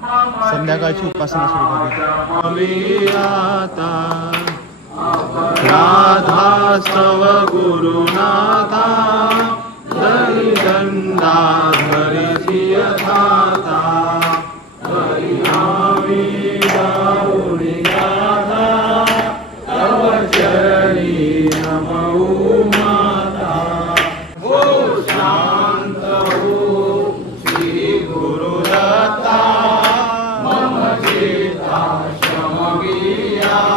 संध्याकाळची उपासना सुरू करूया. राधा स्तव गुरुनाथा धरि दंडाधरि सियथाता हरिनामी गाऊनि गाथा तव चरणी नमो माता. हो शांत हो श्री गुरुदत्ता मम चित्ता शमगियाता.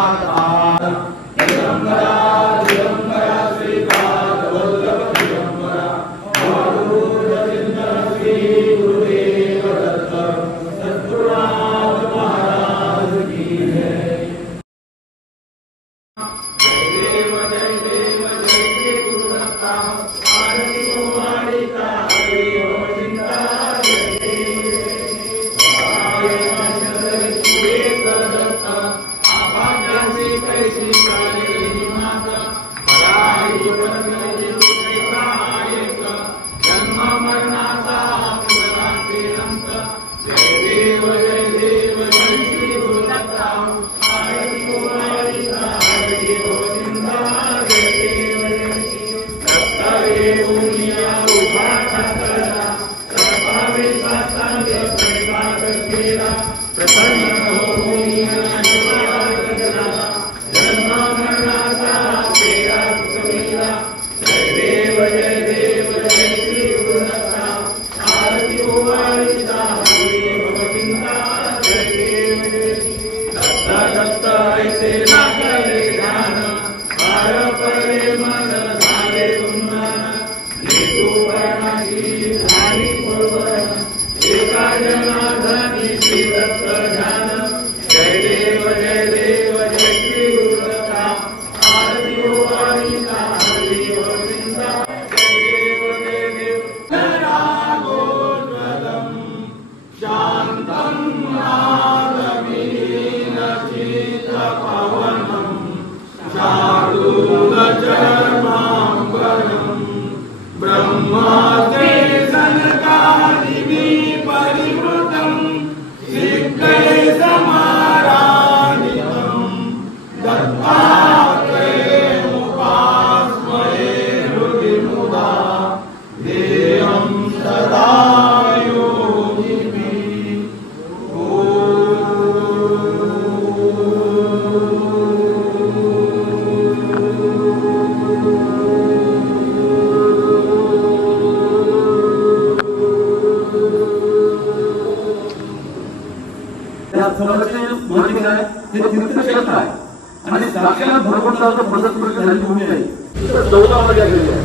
आणि साक्षात भगवंताचं पदस्पर्श झालेली भूमी आहे. तिथं 14 वाजता गेलेली आहे.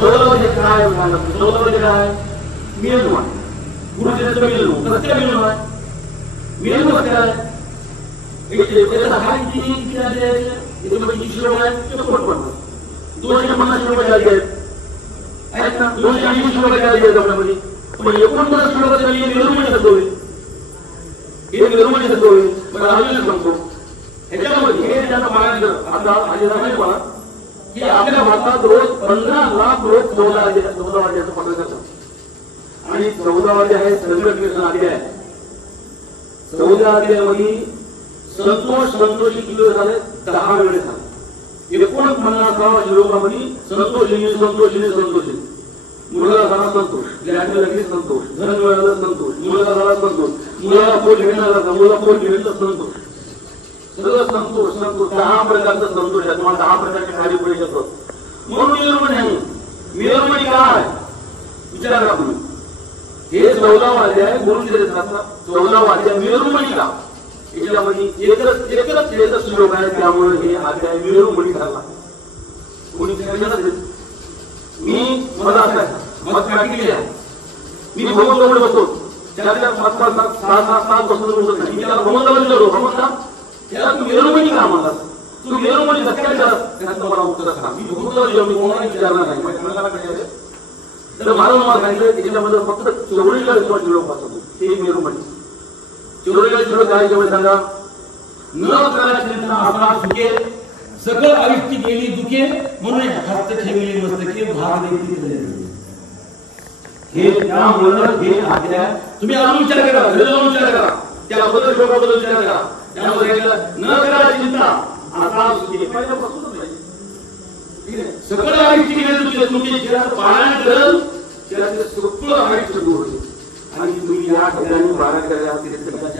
14 म्हणजे काय? 14 म्हणजे काय? मिळणं. गुरुजीचं मिळणं सत्य मिळणं आहे. मिळणं काय? त्याचा काय किती आले? इथे म्हणजे श्लोक आहे ते खोट पडतं. 250 श्लोक आले आहेत. आहेत ना? 280 श्लोक आले आहेत आपल्यामध्ये. पण 49 श्लोकाचा निर्मळ शब्द होईल. हे निर्मळ शब्द होईल. पण अजून सांगतो ह्याच्यामध्ये हे ज्यांना पाहायला आता आणि बघा की आपल्या भारतात रोज 15 लाख लोक 14 वाद्याचं पठण करतात. आणि 14 वाद्य आहे संकट आधी आहे. 14 अध्यायामध्ये संतोषी किलो झाले 10 वेळे झाले. 49 श्लोकामध्ये संतोषी मुलगा झाला संतोष, लागली संतोष, धन मिळालं संतोष, मुलगा झाला संतोष, मुलाला पोट घेण्याला मुला पोट घेण्याचा संतोष, सगळं संतोष 10 प्रकारचा संतोष आहे. तुम्हाला 10 प्रकारचे कार्य पुढे शकतो. म्हणून निर्मणी काय विचार करा तुम्ही. हे 14 अध्याय गुरुचरित्राचा 14 अध्याय निर्मणी का याच्यामध्ये एकच श्लोक आहे. त्यामुळे हे अध्याय निर्मणी ठरला. कोणी मी मला असं मत काढली आहे. मी भगवंताकडे बसतो. त्याच्या 7 बसून बसत नाही. मी त्याला भगवंताकडे जातो. भगवंता त्याला तू निर्मणी का म्हणतात? तू निर्मणी धक्का त्यात मला उत्तर सांग. मी भगवंताला जेव्हा मी कोणाला विचारणार नाही. तर मला सांगितलं की त्याच्यामध्ये फक्त 44 श्लोक वाचतो. ते निर्मणी 44 श्लोक काय जेव्हा सांगा. न करायचं आपला सुखे सकल आयुष्य गेली दुखे म्हणून हस्त ठेवली मस्तके भाग देखील हे त्यामुळं हे आज्ञा तुम्ही अजून विचार करा, घरी जाऊन विचार करा, त्याबद्दल श्लोकाबद्दल विचार करा, त्यामध्ये न करा चिंता आता पहिल्यापासूनच आहे. ठीक आहे, सकळ आयुष्य गेले तुमची शरीराचं पालन करल, शरीराचं सकळ आयुष्य दूर होईल. आणि तुम्ही या ठिकाणी पालन करायला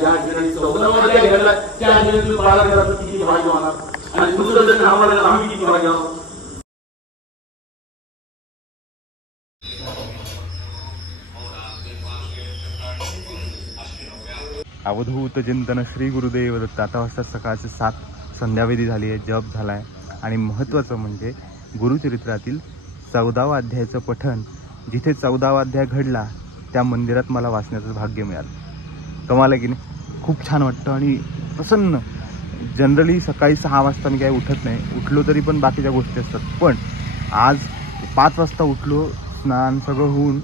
ज्या ठिकाणी 14 मध्ये घडला त्या ठिकाणी तुम्ही पालन करा, किती भाग्य होणार आणि तुमचं जर आम्हाला आम्ही किती भाग्य आहोत. अवधूत चिंतन श्री गुरुदेव दत्त. आता वाजता सकाळचे 7 संध्यावेदी झाली आहे, जप झाला आहे. आणि महत्त्वाचं म्हणजे गुरुचरित्रातील 14वा अध्यायाचं पठण, जिथे 14वा अध्याय घडला त्या मंदिरात मला वाचण्याचं भाग्य मिळालं. कमाल आहे की नाही? खूप छान वाटतं आणि प्रसन्न. जनरली सकाळी 6 वाजता मी काही उठत नाही, उठलो तरी पण बाकीच्या गोष्टी असतात. पण आज 5 वाजता उठलो, स्नान सगळं होऊन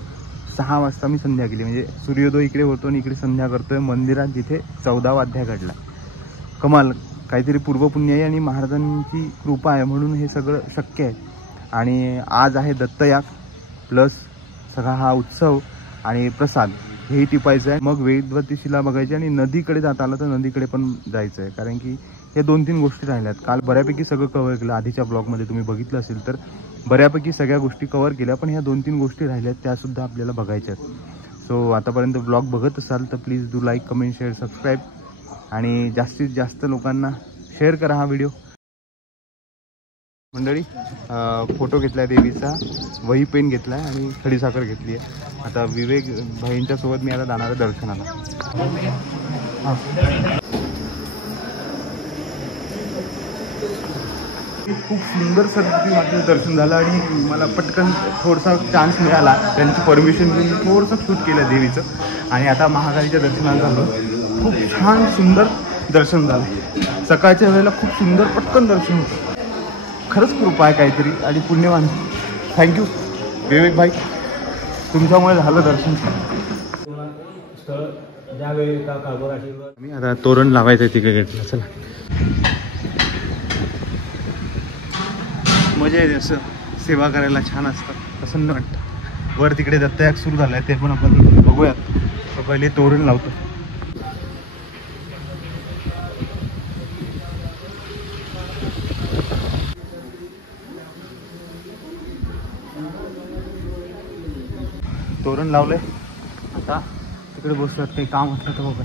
6 वाजता मी संध्या केली. म्हणजे सूर्योदय इकडे होतो आणि इकडे संध्या करतोय मंदिरात जिथे 14वा अध्याय घडला. कमाल, काहीतरी पूर्वपुण्य आहे आणि महाराजांची कृपा आहे म्हणून हे सगळं शक्य आहे. आणि आज आहे दत्तयाग प्लस सगळा हा उत्सव आणि प्रसाद हेही टिपायचं आहे. मग वेदवती शिला बघायची आणि नदीकडे जाता आलं तर नदीकडे पण जायचं आहे, कारण की या 2-3 गोष्टी राहिल्यात. काल बऱ्यापैकी सगळं कव्हर केलं, आधीच्या ब्लॉगमध्ये तुम्ही बघितलं असेल तर बऱ्यापैकी सगळ्या गोष्टी कव्हर केल्या, पण ह्या 2-3 गोष्टी राहिल्यात त्यासुद्धा आपल्याला बघायच्या आहेत. सो आतापर्यंत ब्लॉग बघत असाल तर please do like, comment, share, subscribe आणि जास्तीत जास्त लोकांना शेअर करा हा व्हिडिओ. मंडळी, फोटो घेतला आहे देवीचा, वही पेन घेतला आहे आणि खडीसाखर घेतली आहे. आता विवेक भाईंच्या सोबत मी आता जाणार आहे दर्शनाला. खूप सुंदर माझं दर्शन झालं आणि मला पटकन थोडासा चान्स मिळाला, त्यांची परमिशन घेऊन थोडंसं शूट केलं देवीचं. आणि आता महाकालीच्या दर्शनाला झालो. खूप छान सुंदर दर्शन झालं. सकाळच्या वेळेला खूप सुंदर पटकन दर्शन होतं. खरंच कृपा आहे काहीतरी आणि पुण्यवान. थँक्यू विवेक भाई, तुमच्यामुळे झालं दर्शन. मी आता तोरण लावायचं आहे तिकडे घेतलं. चला, मजा येते, असं सेवा करायला छान असतं, प्रसन्न वाटतं. वर तिकडे दत्तयाग सुरू झालं आहे, ते पण आपण बघूयात. तर पहिले तोरण लावतो. तोरण लावलंय, आता तिकडे बसतात, काही काम असलं तर बघा.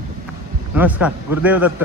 नमस्कार, गुरुदेव दत्त.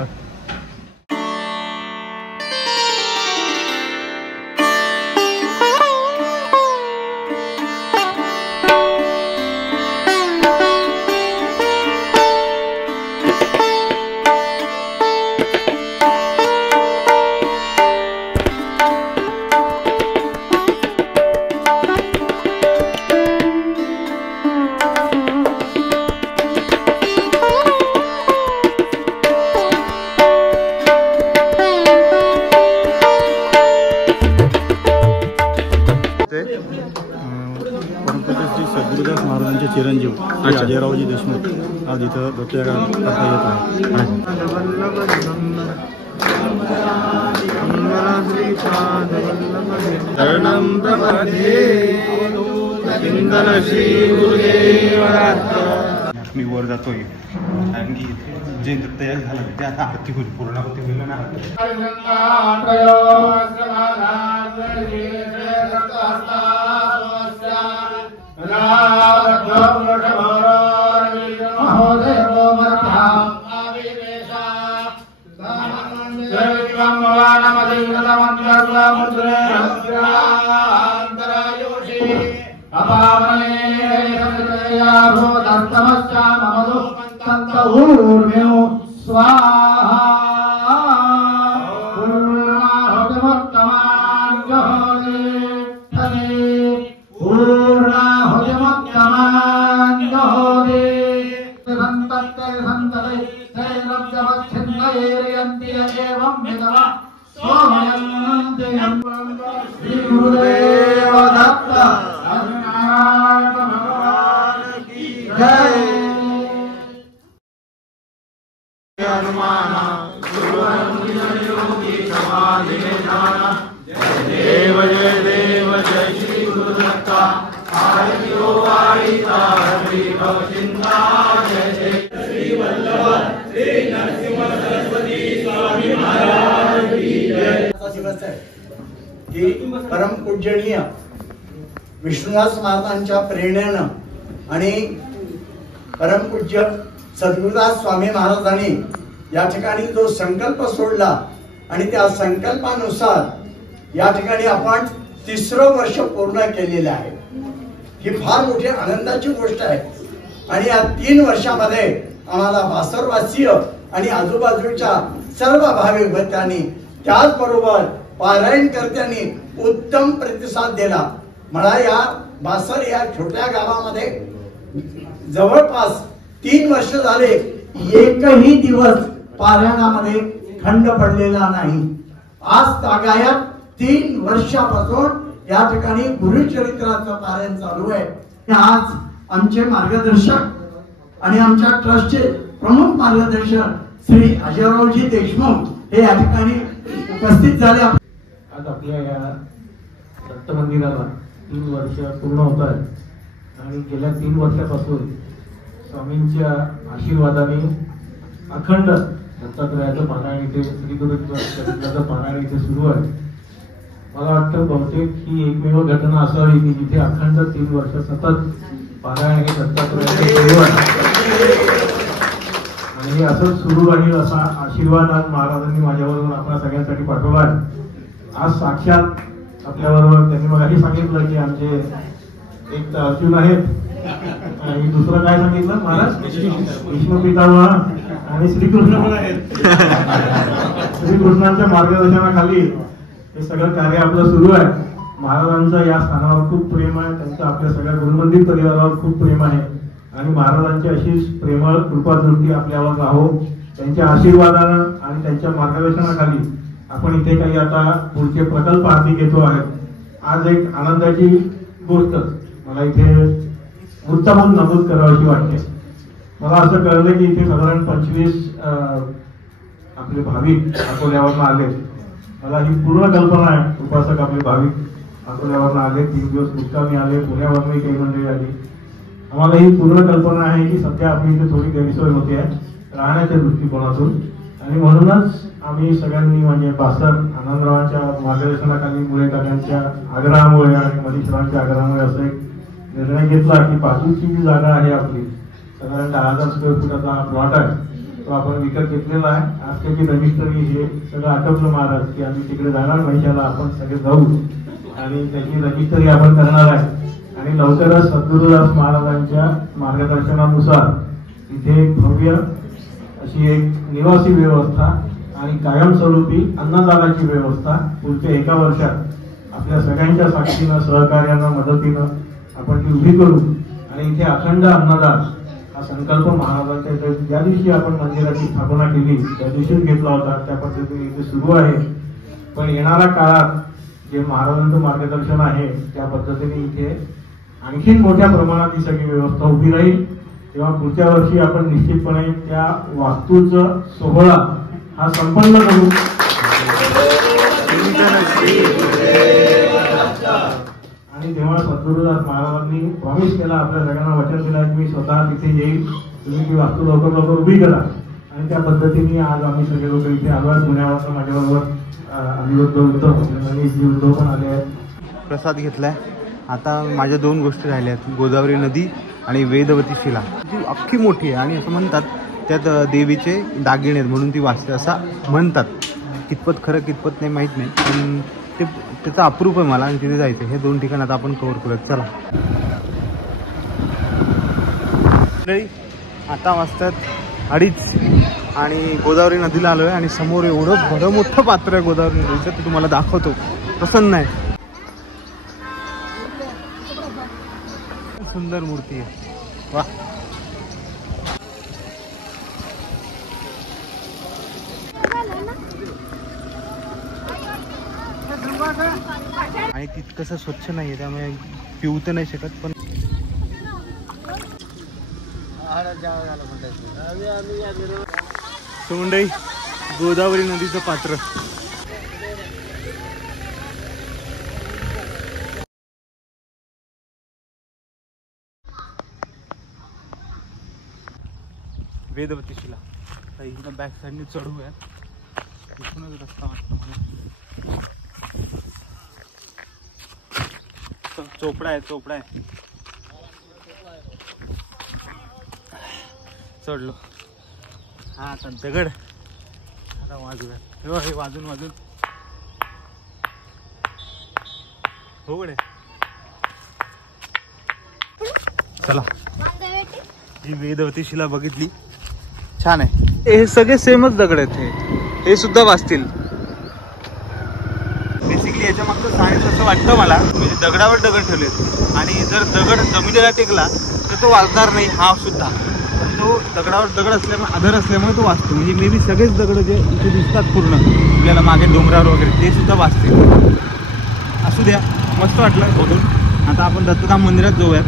सद्गुरुदास महाराजांचे चिरंजीव अजयरावजी देशमुख आज इथं दत्तयाग करता येत आहे. मी वर जातोय कारण की जे दत्तयाग झालं ते आता आरती होईल, पूर्णावती होईल ना. देव जय देव जय श्री गुरुदत्ता. दिवस आहे की परमपूजनीय विष्णुदास महाराजांच्या प्रेरणेनं आणि परमपूज्य सद्गुरुदास स्वामी महाराजांनी या ठिकाणी जो संकल्प सोडला आणि त्या संकल्पानुसार या ठिकाणी आपण 3रं वर्ष पूर्ण केलेले आहे। ही फार मोठी आनंदाची गोष्ट आहे आणि या 3 वर्षामध्ये आम्हाला बासरवासीय आणि आजूबाजूच्या सर्व भाविक भक्तांनी त्याचबरोबर पारायणकर्त्यांनी उत्तम प्रतिसाद दिला। मला या बासर या छोट्या गावामध्ये जवळपास 3 वर्ष झाले एकही दिवस पारायणामध्ये खंड पडलेला नाही। आज तागायत 3 वर्षापासून या ठिकाणी गुरुचरित्राचं पारायण चालू आहे। आज आमचे मार्गदर्शक आणि आमच्या ट्रस्टचे प्रमुख मार्गदर्शक श्री अजयरावजी देशमुख हे या ठिकाणी उपस्थित झाले। आज आपल्या या दत्त मंदिराला 3 वर्ष पूर्ण होत आहेत आणि गेल्या 3 वर्षापासून स्वामींच्या आशीर्वादाने अखंड दत्तात्रयाचं पारायण इथे श्रीगुरूचं पारायण इथे सुरू आहे। मला वाटतं बहुतेक ही एकमेव घटना असावी की जिथे अखंड 3 वर्ष सतत पारायण हे दत्तात्रयाचं सुरू आहे आणि असंच सुरू राहील असा आशीर्वाद आज महाराजांनी माझ्याबरोबर आपल्या सगळ्यांसाठी पाठवला आहे। आज साक्षात आपल्याबरोबर त्यांनी मलाही सांगितलं की आमचे एक तर अर्जुन आहेत आणि दुसरं काय सांगितलं महाराज विष्णू पितामह आणि श्रीकृष्ण पण आहेत। श्रीकृष्णांच्या मार्गदर्शनाखाली हे सगळं कार्य आपलं सुरू आहे। महाराजांचं या स्थानावर खूप प्रेम आहे, त्यांचं आपल्या सगळ्या गुरुमंदिर परिवारावर खूप प्रेम आहे आणि महाराजांची अशीच प्रेमळ कृपादृष्टी आपल्यावर राहो। त्यांच्या आशीर्वादानं आणि त्यांच्या मार्गदर्शनाखाली आपण इथे काही आता पुढचे प्रकल्प हाती घेतो आहेत। आज एक आनंदाची गोष्ट मला इथे मुद्दामून नमूद करावीशी वाटते। मला असं कळलं की इथे साधारण 25 आपले भाविक अकोल्यावरून आले। मला ही पूर्ण कल्पना आहे, उपासक आपले भाविक अकोल्यावरून आले, 3 दिवस मुक्कामी आले, पुण्यावरूनही काही मंडळी आली। आम्हाला ही पूर्ण कल्पना आहे की सध्या आपली इथे थोडी गैरसोय होते आहे राहण्याच्या दृष्टिकोनातून आणि म्हणूनच आम्ही सगळ्यांनी म्हणजे बासर आनंदरावांच्या मार्गदर्शनाखाली मुळेकरांच्या आग्रहामुळे आणि मनीषरावांच्या आग्रहामुळे असं एक निर्णय घेतला की बाजूची जी जागा आहे आपली साधारण 10,000 स्क्वेअर फुटाचा हा प्लॉट आहे तो आपण विकत घेतलेला आहे। आज त्याची रजिस्ट्री हे सगळं आटोपलं महाराज की आम्ही तिकडे जाणार महिन्याला आपण सगळे जाऊ आणि त्याची रजिस्ट्री आपण करणार आहे आणि लवकरच सद्गुरुदास महाराजांच्या मार्गदर्शनानुसार इथे एक भव्य अशी एक निवासी व्यवस्था आणि कायमस्वरूपी अन्नदानाची व्यवस्था पुढच्या 1 वर्षात आपल्या सगळ्यांच्या साक्षीनं सहकार्यानं मदतीनं आपण ती उभी करू आणि इथे अखंड अन्नदान हा संकल्प महाराजांच्या ज्या दिवशी आपण मंदिराची स्थापना केली त्या दिवशीच घेतला होता त्या पद्धतीने इथे सुरू आहे। पण येणाऱ्या काळात जे महाराजांचं मार्गदर्शन आहे त्या पद्धतीने इथे आणखी मोठ्या प्रमाणात ही सगळी व्यवस्था उभी राहील। तेव्हा पुढच्या वर्षी आपण निश्चितपणे त्या वास्तूचं सोहळा हा संपन्न करू आणि तेव्हा सद्गुरुदास महाराजांनी प्रॉमिस केला, आपल्या सगळ्यांना वचन दिलं की मी स्वतः तिथे येईल, तुम्ही ती वास्तू लवकर लवकर उभी करा आणि त्या पद्धतीने आज आम्ही सगळे लोक इथे आलो आहे। पुण्यावर माझ्याबरोबर अनिरुद्ध उद्धव पण आले आहेत। प्रसाद घेतलाय। आता माझ्या 2 गोष्टी राहिल्या आहेत, गोदावरी नदी आणि वेदवती शिला जी अख्खी मोठी आहे आणि असं म्हणतात त्यात देवीचे दागिने आहेत म्हणून ती वाचते असं म्हणतात। कितपत खरं कितपत नाही माहीत नाही, पण ते त्याचं अप्रूप आहे मला आणि तिथे जायचं। हे 2 ठिकाण आता आपण कव्हर करूयात, चला। आता वाजतात 2:30 आणि गोदावरी नदीला आलो आहे आणि समोर एवढं बरं मोठं पात्र आहे गोदावरी नदीचं ते तुम्हाला दाखवतो। प्रसन्न आहे, सुंदर मूर्ती आहे, वाह। आणि तितकंसं स्वच्छ नाही आहे त्यामुळे पिऊ तर नाही शकत, पण मंडळी गोदावरी नदीचं पात्र वेदवती शिला. तर इकडं बॅक साईडने चढूया, इथूनच रस्ता वाटतो मला. चोपडा आहे, चोपडा आहे. चढलो. हा आता दगड आता वाजूया. हे वाजून वाजून हो गडे. चला, ही वेदवती शिला बघितली, छान आहे. हे सगळे सेमच दगड आहेत, हे सुद्धा वाचतील. बेसिकली याच्या मागचं सायन्स असं वाटतं मला, म्हणजे दगडावर दगड ठेवलेत आणि जर दगड जमिनीला टेकला तर तो वाजणार नाही, हा सुद्धा. पण तो दगडावर दगड असल्यामुळे, आधार असल्यामुळे तो वाचतो. म्हणजे मे बी सगळेच दगड जे इथे दिसतात पूर्ण आपल्याला मागे डोंगरावर वगैरे, ते सुद्धा वाचतील. असू द्या, मस्त वाटलं बघून. आता आपण दत्तधाम मंदिरात जाऊयात,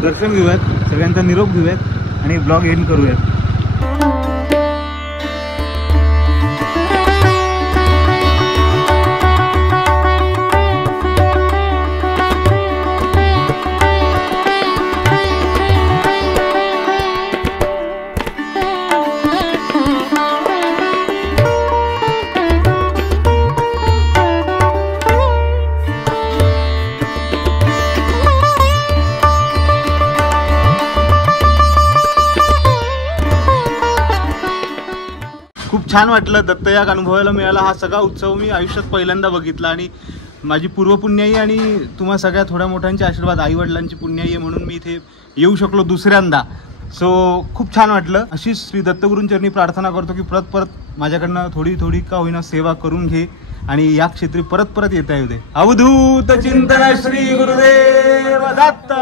दर्शन घेऊयात, सगळ्यांचा निरोप घेऊयात आणि ब्लॉग एंड करूयात. खूप छान वाटलं, दत्तयाग अनुभवायला मिळाला. हा सगळा उत्सव मी आयुष्यात पहिल्यांदा बघितला आणि माझी पूर्वपुण्याई आणि तुम्हा सगळ्या थोड्या मोठ्यांचे आशीर्वाद, आईवडिलांची पुण्याई आहे म्हणून मी इथे येऊ शकलो दुसऱ्यांदा. सो खूप छान वाटलं. अशीच श्री दत्तगुरूंचरणी प्रार्थना करतो की परत परत माझ्याकडनं थोडी थोडी का होईना सेवा करून घे आणि या क्षेत्री परत परत येता येऊ दे. अवधूत चिंतन श्री गुरुदेव दत्त.